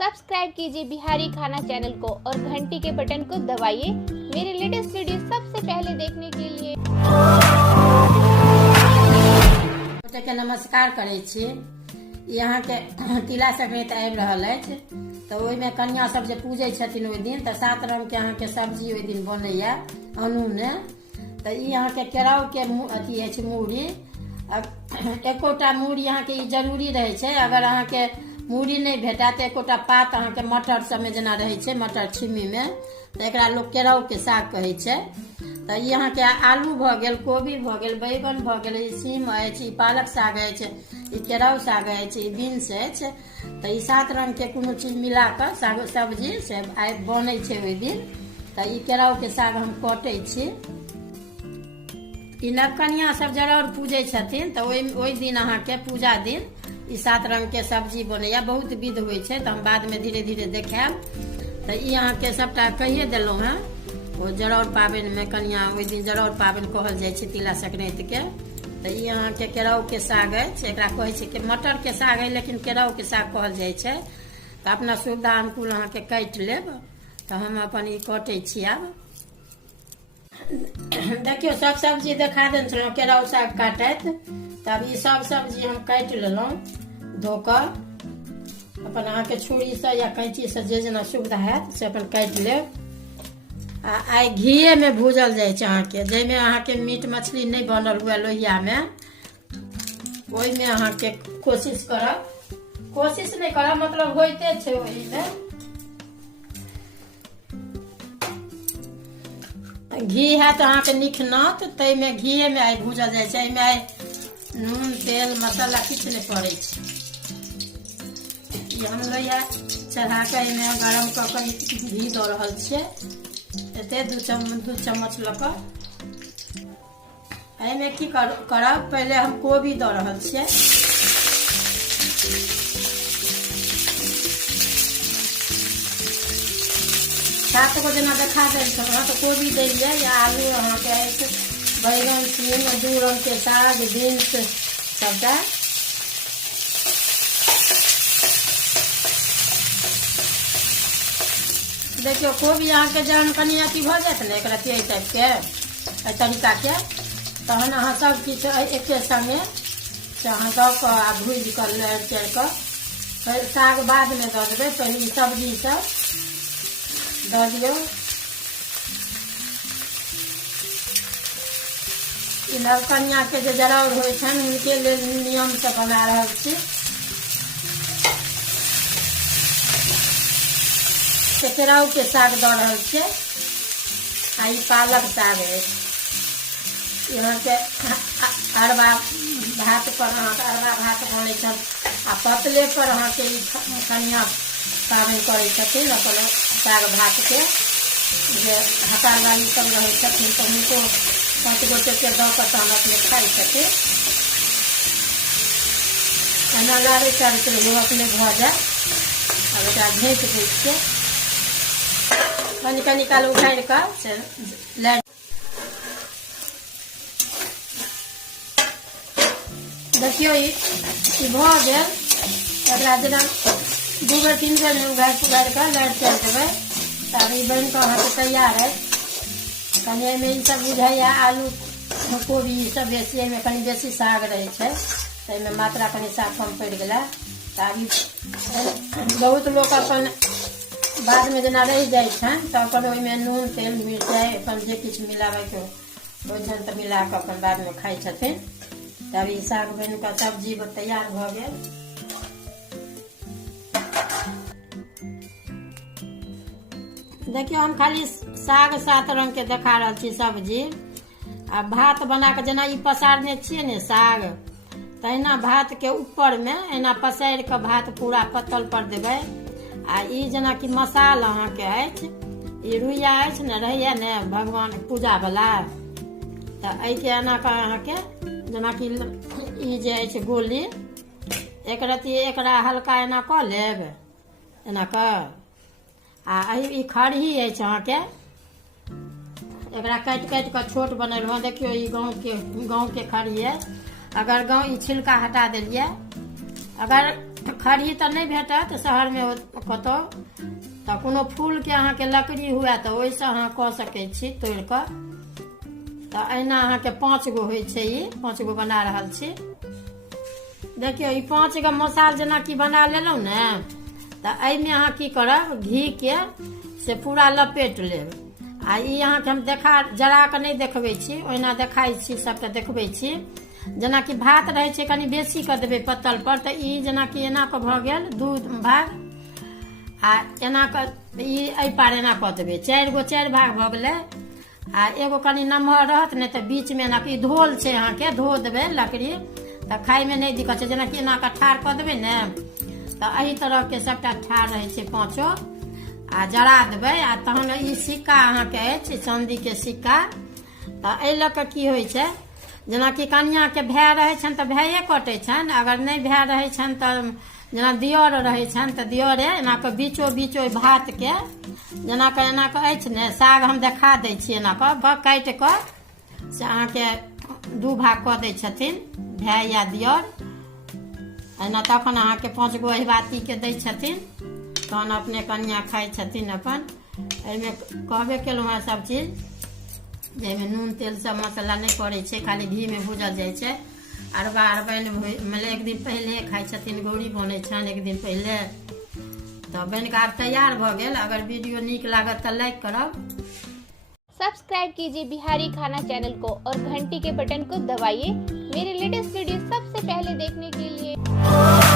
Subscribe कीजिए बिहारी खाना channel को और घंटी के बटन को दबाइए मेरे लेटेस्ट वीडियो सबसे पहले देखने के लिए। के नमस्कार करे छी। यहाँ के तिला संक्रांति आबि रहल अछि तो ओहिमे कन्या सब जे पूजे छथिन ओहि दिन तो 7 रंग के यहाँ के सब्जी ओहि दिन बनैया अनूने। तो यहाँ के केराव के अथी अछि मूड़ी। एकोटा मूड़ी यहाँ के जरूरी रहे छे। अगर यहाँ के मूड़ी नहीं भेटा तो एकोटा पात अहाँ के मटर सब में जना रहे छे, मटर छिमी में तो एकरा लोग केराव के साग कहे छे। तो यहाँ के आलू भ गेल, कोबी भ गेल, बैगन भ गेल, सीम अछि, पालक साग अछि, केराव साग अछि, बीन्स अछि। तो 7 रंग के कोनो चीज मिला कर साग सब्जी से आइ बनै छे ओहि दिन। तो केराव के साग हम कटे छी। नवकनिया सब जरूर पूजे छथिन तो ओहि दिन अहाँ के पूजा दिन 7 रंग के सब्जी बनैया। बहुत विध होइ छे तो हम बाद में धीरे धीरे देखाब। तो यहाँ के सबटा कहिए देलहुँ हैं। वो जरौर पाबनि में कनिया ओहि दिन जरौर पाबनि कहल जाइ छे तिला संक्रांति के। तो यहाँ के केराव के साग अछि, एकरा कहै छे कि मटर के साग है लेकिन केराव के साग कहल जाइ छे। तो अपना सुविधा अनुकूल अहाँ के काटि लेब। तो हम अपन ई कटै छी। आब देखियो सब सब्जी देखा देने छलहुँ केराव साग काटैत। तब ई सब सब्जी हम काटि लेलहुँ धोकर। अपन अहाँ के छुरी से या कैंची से जे जेना सुविधा हैत से अपन काटि लेब। आई घीये में भूजल जाय छे अहाँ के, जैमे अहाँ के मीट मछली नहीं बनल हुए लोहिया में। ओहि में अहाँ के कोशिश करब, कोशिश नहीं करब मतलब होइते छे ओहि में। घी है तो अहाँ के निखनत तै में घीये में आई भूजल जाय छे। एहिमे आई नून तेल मसाला किछ नहीं पड़े छे। हम लोहिया चढ़ा के एहिमे गरम क के घी द रहल छिए। एते 2 चम्मच लक एहिमे की करब, पहले हम कोबी द रहल छिए। सात गो जेना देखा देल छलहुँ तो कोबी देलिए या आलू अहाँ के बैगन सीम 2 रंग के साग बीन्स सबटा। देखियो कोबी अहाँ के जहन कनी अथी भ जात ने एकरा टाइप के तरीका के तहन अहाँ सब किछ एके संगे से अहाँ दऽ कऽ आ भूजि कऽ लड़ चढ़ कऽ फिर साग बाद में दऽ देबै। पहले सब्जी सब दऽ दियौ। नवकनिया के जे जरौर होइ छनि हुनके लेल नियम से बना रहल छी। केराव के साग द रहल छे आ ई पालक साग है। यहाँ के अरबा भात पर अहाँ के अरबा भात बनै छन आ पतले पर अहाँ के कनिया पाबनि करै छथिन अपन साग भात के। जे हकार वाली सब रहै छथिन तो हुनको 5 गोटे के दऽ कऽ तहन अपने खाइ छथिन। एना लारे चढ़ते लोग अपने भऽ जाए। अब एकरा घेट दै छियै कनी कनी काल उखाड़ कर से लड़। देखियो ई भ गेल। एकरा जेना 2 बेर 3 बेर उघाड़ कर लड़ चढ़ देबै तब ई बन कऽ अहाँ के तैयार है। कनी एहिमे ई सब बुझाइया आलू कोबी सब बेसी, एहिमे कनी बेसी साग रहे छे तो एहिमे मात्रा कनी साग कम पड़ गेला। तब बहुत लोग अपन बाद में जना रह जाय छन तो अपन ओहि में नून तेल मिरचाई अपन जे किछ मिलावे के होइ छन तो मिला के अपन बाद में खाइ छथिन। तब ई साग बन के सब्जी तैयार भ गेल। देखियो हम खाली साग 7 रंग के देखा रहल छी सब्जी। आ भात बना के जना ई पसारने छिए ने साग तहिना भात के ऊपर में एना पसार के भात पूरा पत्तल पर देबै। आ ई जना कि मसाल अहाँ के अछि, ई रुइया अछि ने रहैया ने भगवान पूजा वाला तो एहि के एना के अहाँ के जना कि ई जे अछि गोली एक रत्ती एकरा हल्का एना कऽ लेब एना कऽ। आ ई खरही अछि अहाँ के एकरा काटि काटि कऽ छोट बनेलहुँ। देखियो ई गाँव के खरही है। अगर गाँव ई छिलका हटा देलिए, अगर खरही तऽ नहि भेटत शहरमे कतौ, तऽ कोनो फूलके अहाँके लकड़ी हुए तऽ ओहिसँ अहाँ कऽ सकै छी तोड़ि कऽ। तऽ अहिना अहाँके 5 गो होइ छै, ई 5 गो बना रहल छी। देखियौ ई 5 गो मसाल जेनाकि बना लेलहुँ ने, तऽ एहिमे अहाँ की करब, घीके से पूरा लपेट लेब। आ ई अहाँके हम जरा कऽ नहि देखबै छी, ओहिना देखाइ छी, सबटा देखबै छी। जेनाकि भात रहै छै कनि बेसी कऽ देबै पत्तल पर, तऽ ई जेनाकि एना कऽ भऽ गेल 2 भाग, आ एना कऽ ई एहि पार एना कऽ देबै, 4 भाग भऽ गेलै। आ एगो कनि नमहर रहत, नहि तऽ बीचमे एना कि धोल छै अहाँके, धो देबै लकड़ी तऽ खाइमे नहि दिक्कत छै। जेनाकि एना कऽ ठाढ़ कऽ देबै ने, तऽ एही तरहके सबटा ठाढ़ रहै छै 5, आ जरा देबै। आ तहन ई सिक्का अहाँके अछि चाँदीके सिक्का, तऽ एहि लऽ कऽ की होइ छै, जेनाकि कनियाँके भाय रहै छनि तऽ भाइए कटै छनि, अगर नहि भाय रहै छनि तऽ जेना दिअर रहै छनि तऽ दिअरे एना कऽ बीचो बीच ओहि भातके एना कऽ अछि ने, साग हम देखा दै छी, एना कऽ काटि कऽ से अहाँके 2 भाग कऽ दै छथिन भाय या दिअर। एना तखन अहाँके 5 गो अहिबातीके दै छथिन, तहन अपने कनियाँ खाइ छथिन अपन। एहिमे कहबे केलहुँ हेँ सब चीज, जाहिमे नून तेल सब मसाला नहि पड़ै छै, खाली घीमे भूजल जाइ छै। अरबा अरबाइन मतलब एक दिन पहिले खाइ छथिन, गौरी बनै छनि एक दिन पहिले। तऽ बनि कऽ आब तैयार भऽ गेल। अगर वीडियो नीक लागत तऽ लाइक करब। सब्सक्राइब कीजिए बिहारी खाना चैनल को और घंटी के बटन को दबाइए मेरे लेटेस्ट वीडियो सबसे पहले देखने के लिए।